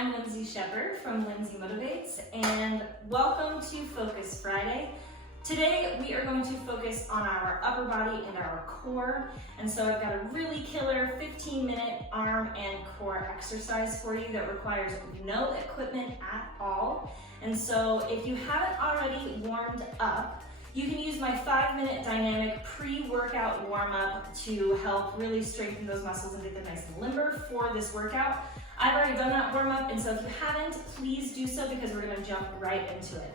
I'm Lindsay Shepard from Lindsay Motivates, and welcome to Focus Friday. Today we are going to focus on our upper body and our core, and so I've got a really killer 15-minute arm and core exercise for you that requires no equipment at all. And so if you haven't already warmed up, you can use my 5-minute dynamic pre-workout warm-up to help really strengthen those muscles and get them nice and limber for this workout. I've already done that warm-up, and so if you haven't, please do so because we're gonna jump right into it.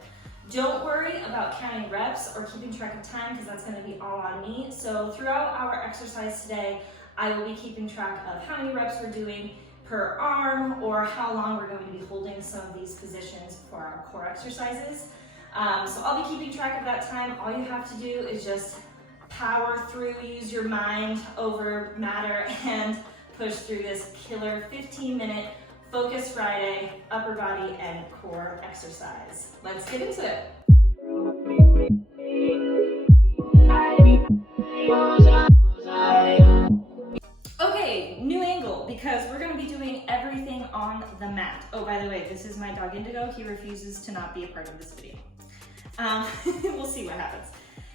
Don't worry about counting reps or keeping track of time because that's gonna be all on me. So throughout our exercise today, I will be keeping track of how many reps we're doing per arm or how long we're going to be holding some of these positions for our core exercises. So I'll be keeping track of that time. All you have to do is just power through, use your mind over matter, and push through this killer 15-minute Focus Friday upper body and core exercise. Let's get into it. Okay, new angle because we're going to be doing everything on the mat. Oh, by the way, this is my dog Indigo. He refuses to not be a part of this video. We'll see what happens.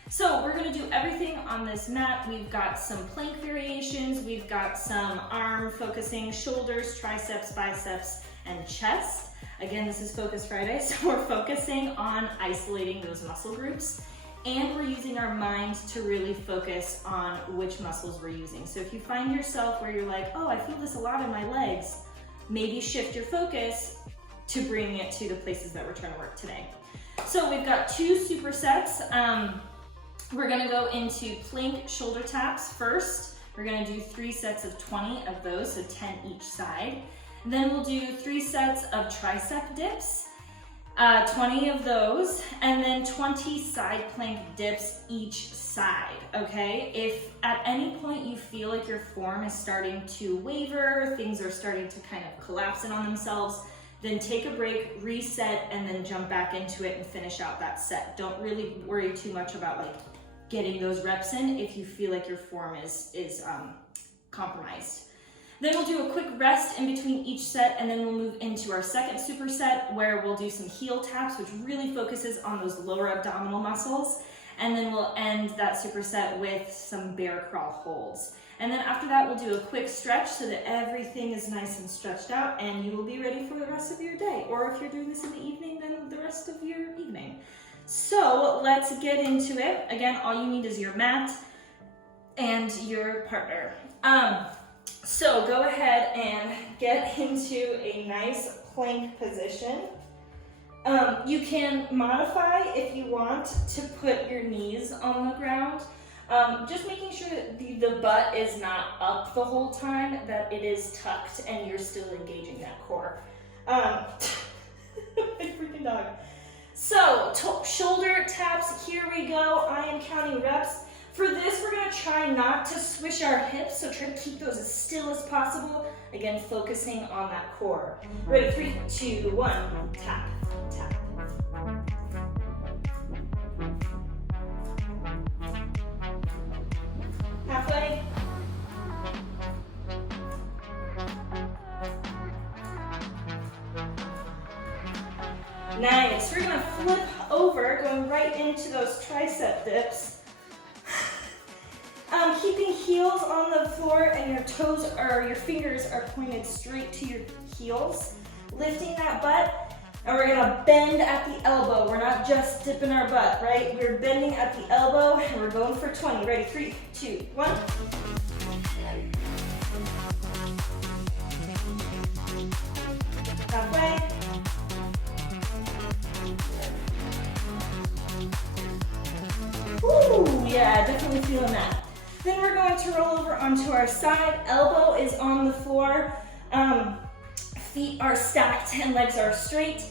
So we're gonna do everything on this mat. We've got some plank variations. We've got some arm focusing, shoulders, triceps, biceps, and chest. Again, this is Focus Friday, so we're focusing on isolating those muscle groups. And we're using our mind to really focus on which muscles we're using. So if you find yourself where you're like, oh, I feel this a lot in my legs, maybe shift your focus to bring it to the places that we're trying to work today. So we've got 2 supersets. We're gonna go into plank shoulder taps first. We're gonna do 3 sets of 20 of those, so 10 each side. Then we'll do 3 sets of tricep dips, 20 of those, and then 20 side plank dips each side, okay? If at any point you feel like your form is starting to waver, things are starting to kind of collapse in on themselves, then take a break, reset, and then jump back into it and finish out that set. Don't really worry too much about like getting those reps in if you feel like your form is compromised. Then we'll do a quick rest in between each set, and then we'll move into our second superset where we'll do some heel taps, which really focuses on those lower abdominal muscles. And then we'll end that superset with some bear crawl holds. And then after that, we'll do a quick stretch so that everything is nice and stretched out and you will be ready for the rest of your day. Or if you're doing this in the evening, then the rest of your evening. So let's get into it. Again, all you need is your mat and your partner. So go ahead and get into a nice plank position. You can modify if you want to put your knees on the ground. Just making sure that the butt is not up the whole time, that it is tucked and you're still engaging that core. My freaking dog. So, shoulder taps, here we go. I am counting reps. For this, we're gonna try not to swish our hips, so try to keep those as still as possible. Again, focusing on that core. Ready, 3, 2, 1, tap, tap. Halfway. Nice. We're gonna flip over, going right into those tricep dips. Keeping heels on the floor and your toes or your fingers are pointed straight to your heels. Lifting that butt, and we're gonna bend at the elbow. We're not just dipping our butt, right? We're bending at the elbow and we're going for 20. Ready, 3, 2, 1. Halfway. Ooh, yeah, definitely feeling that. Then we're going to roll over onto our side. Elbow is on the floor. Feet are stacked and legs are straight.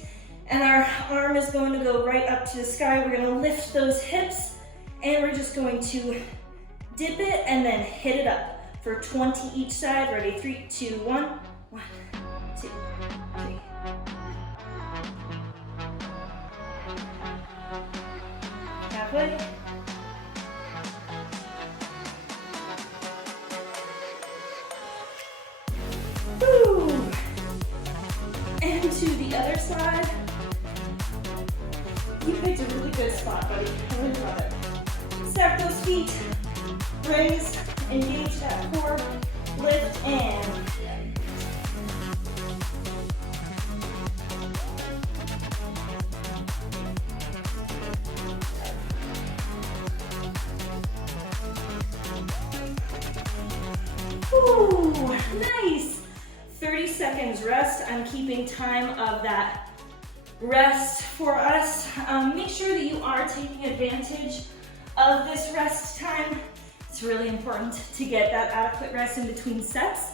And our arm is going to go right up to the sky. We're gonna lift those hips and we're just going to dip it and then hit it up for 20 each side. Ready, 3, 2, 1. 1, 2, 3. Halfway. the other side. You picked a really good spot, buddy. I really love it. Stack those feet, raise, engage that core, lift, and ooh, nice. 30 seconds rest. I'm keeping time of that rest for us. Make sure that you are taking advantage of this rest time. It's really important to get that adequate rest in between sets.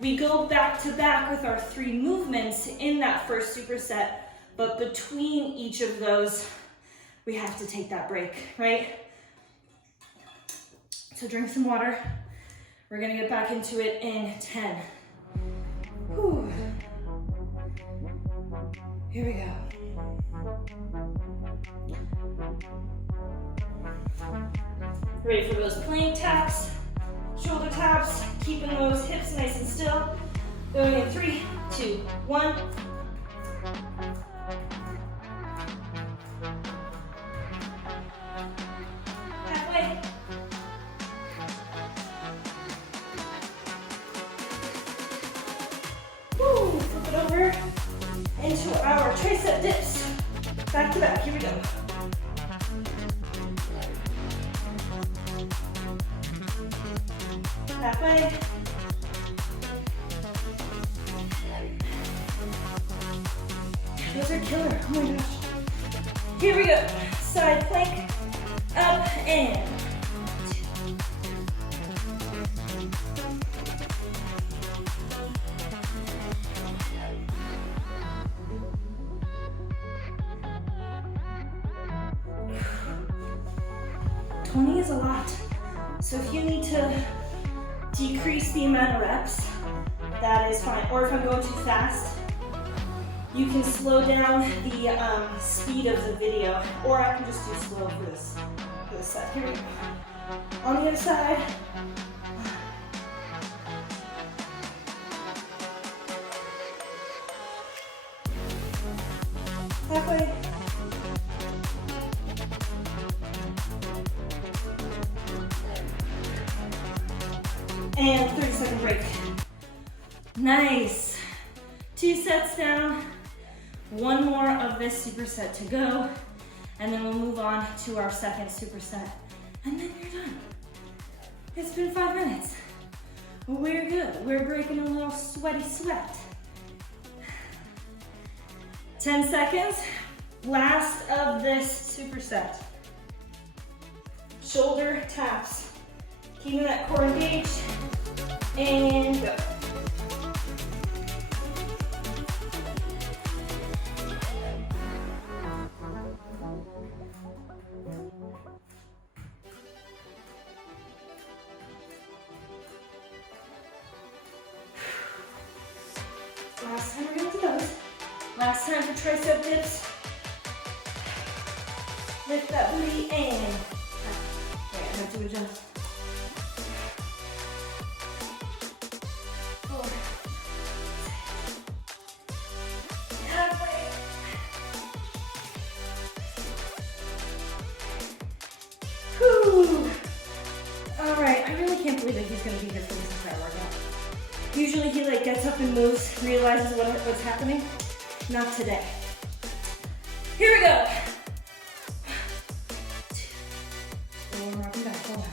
We go back to back with our 3 movements in that first superset, but between each of those, we have to take that break, right? So drink some water. We're gonna get back into it in 10. Whew. Here we go. Ready for those plank taps, shoulder taps, keeping those hips nice and still. Going in 3, 2, 1. Halfway. Woo, flip it over into our tricep dips. Back to back, here we go. Halfway. Those are killer, oh my gosh. Here we go, side plank, up and 20 is a lot. So if you need to decrease the amount of reps, that is fine. Or if I'm going too fast, you can slow down the speed of the video, or I can just do slow for this set. Here we go. On the other side. Halfway. And 30-second break. Nice. 2 sets down. 1 more of this superset to go. And then we'll move on to our second superset. And then you're done. It's been 5 minutes. We're good. We're breaking a little sweaty sweat. 10 seconds. Last of this superset. Shoulder taps. Keeping that core engaged. And go. Last time we're gonna do those. Last time for tricep dips. Lift that booty and wait, I have to adjust. 4. Halfway. Whew. All right, I really can't believe that he's gonna be here for this entire workout. Usually he like gets up and moves, realizes what's happening. Not today. Here we go. 2. Rocking back, hold on.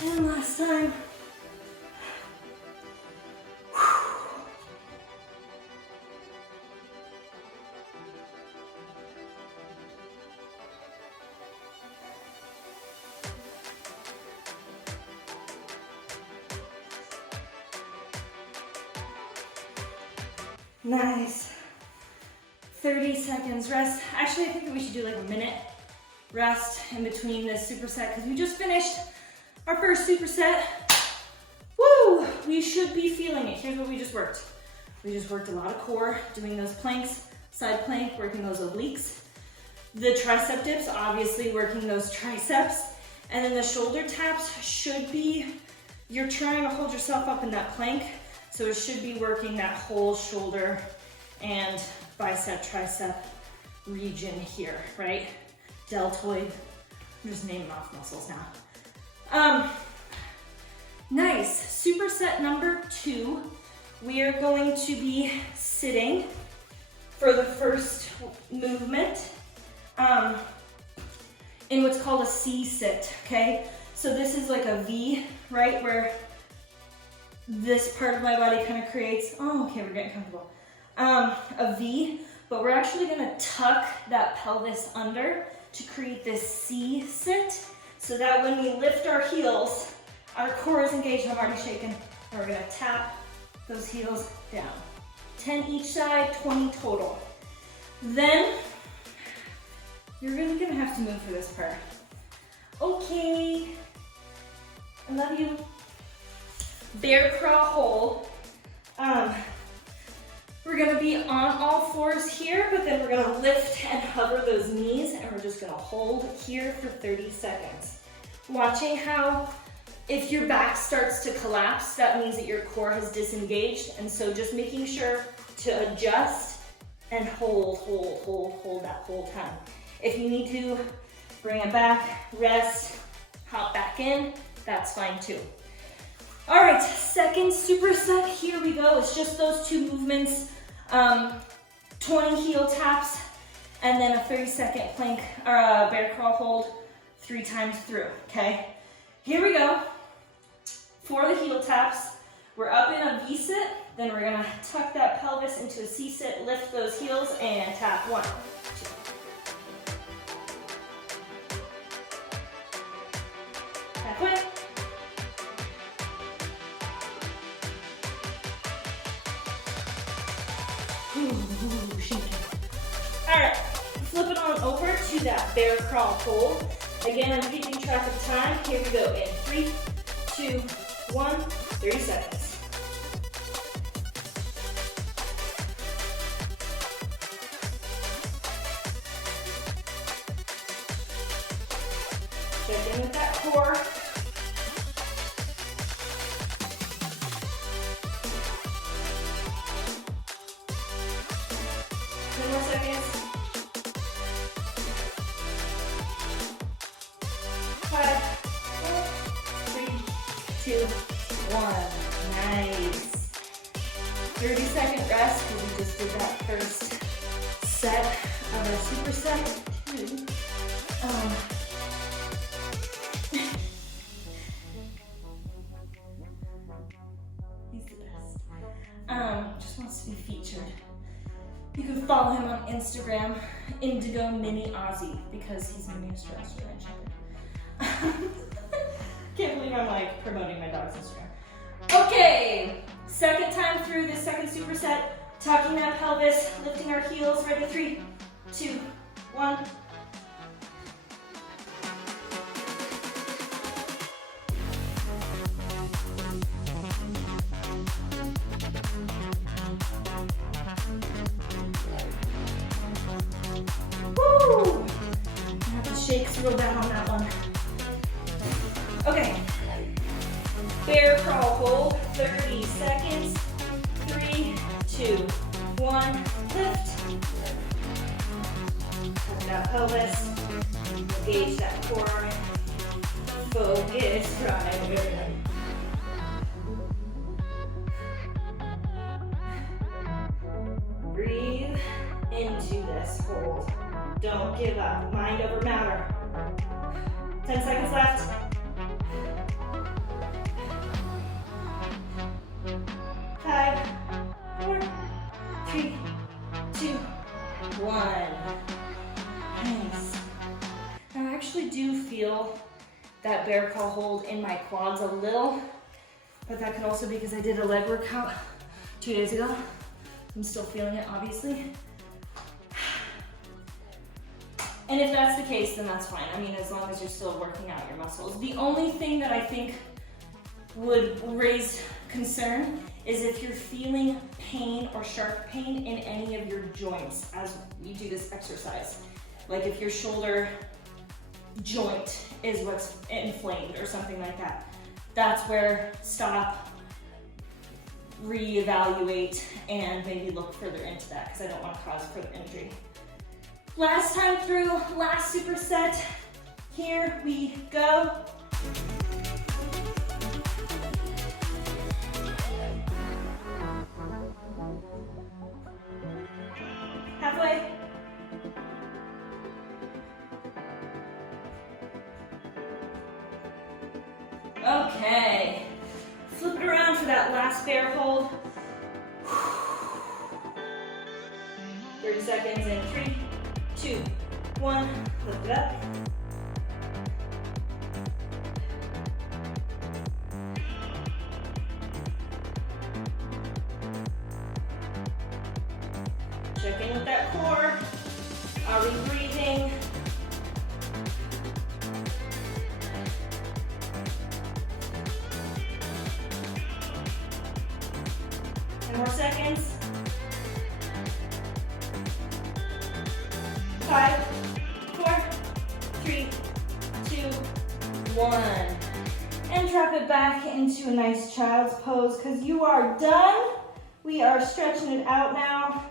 3. And last time. Nice. 30 seconds rest. Actually, I think that we should do like a minute rest in between this superset because we just finished our first superset. Woo! we should be feeling it. Here's what we just worked. We just worked a lot of core, doing those planks, side plank, working those obliques. The tricep dips, obviously working those triceps. And then the shoulder taps should be, you're trying to hold yourself up in that plank, so it should be working that whole shoulder and bicep, tricep region here, right? Deltoid, I'm just naming off muscles now. Nice, superset number 2. We are going to be sitting for the first movement in what's called a C sit, okay? So this is like a V, right? Where this part of my body kind of creates, oh, okay, we're getting comfortable. A V, but we're actually gonna tuck that pelvis under to create this C sit, so that when we lift our heels, our core is engaged. I'm already shaking. And we're gonna tap those heels down. 10 each side, 20 total. Then, you're really gonna have to move for this part. Okay, I love you. Bear crawl hold. We're gonna be on all fours here, but then we're gonna lift and hover those knees, and we're just gonna hold here for 30 seconds. Watching how, if your back starts to collapse, that means that your core has disengaged, and so just making sure to adjust and hold that whole time. If you need to bring it back, rest, hop back in, that's fine too. All right, second superset, here we go. It's just those 2 movements, 20 heel taps, and then a 30-second plank or a bear crawl hold 3 times through, okay? Here we go. For the heel taps, we're up in a V sit, then we're gonna tuck that pelvis into a C sit, lift those heels, and tap 1, 2. Halfway. Ooh, shaking. All right, flip it on over to that bear crawl hold. Again, I'm keeping track of time. Here we go in 3, 2, 1, 30 seconds. Check in with that core. 10 more seconds. 5, 4, 3, 2, 1. Nice. 30-second rest because we just did that first set of our superset. 2. He's the best. Just wants to be featured. You can follow him on Instagram, Indigo Mini Aussie, because he's my new Australian Shepherd. Can't believe I'm like promoting my dog's Instagram. Okay, second time through this second superset, tucking that pelvis, lifting our heels, ready, 3, 2, 1. Woo! I have to shake real bad on that one. Okay. Bear crawl hold, 30 seconds. 3, 2, 1, lift. Tuck that pelvis. Engage that core. Focus, right. Breathe into this hold. Don't give up. Mind over matter. 10 seconds left. 5, 4, 3, 2, 1. Nice. Now I actually do feel that bear crawl hold in my quads a little, but that could also be because I did a leg workout 2 days ago. I'm still feeling it, obviously. And if that's the case, then that's fine. I mean, as long as you're still working out your muscles. The only thing that I think would raise concern is if you're feeling pain or sharp pain in any of your joints as you do this exercise. Like if your shoulder joint is what's inflamed or something like that. That's where stop, reevaluate, and maybe look further into that because I don't want to cause further injury. Last time through, last superset. Here we go. Halfway. Okay, flip it around for that last bear hold. 30 seconds in 3, 2, 1, lift it up. Check in with that core. Are we breathing? 10 more seconds. 5, 4, 3, 2, 1. And drop it back into a nice child's pose because you are done. We are stretching it out now.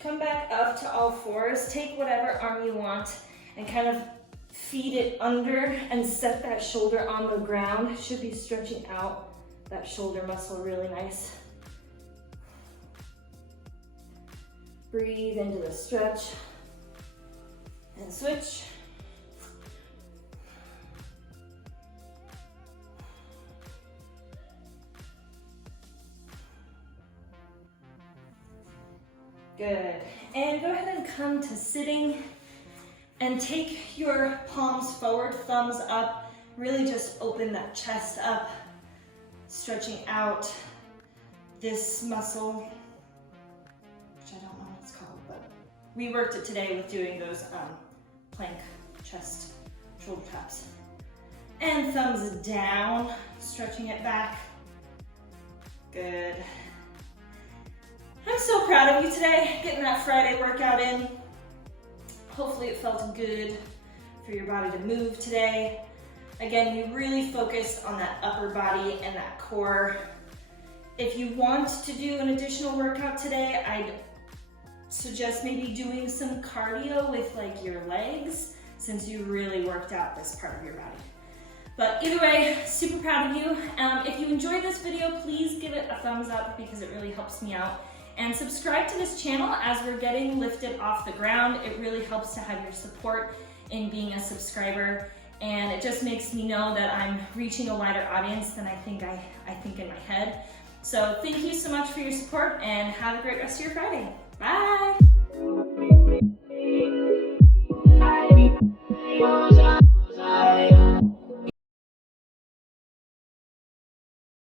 Come back up to all fours. Take whatever arm you want and kind of feed it under and set that shoulder on the ground. Should be stretching out that shoulder muscle really nice. Breathe into the stretch and switch. Good. And go ahead and come to sitting and take your palms forward, thumbs up. Really just open that chest up, stretching out this muscle, which I don't know what it's called, but we worked it today with doing those plank chest shoulder taps. And thumbs down, stretching it back. Good. I'm so proud of you today, getting that Friday workout in. Hopefully it felt good for your body to move today. Again, we really focused on that upper body and that core. If you want to do an additional workout today, I'd suggest maybe doing some cardio with like your legs since you really worked out this part of your body. But either way, super proud of you. If you enjoyed this video, please give it a thumbs up because it really helps me out. And subscribe to this channel as we're getting lifted off the ground. It really helps to have your support in being a subscriber. And it just makes me know that I'm reaching a wider audience than I think in my head. So thank you so much for your support and have a great rest of your Friday. Bye.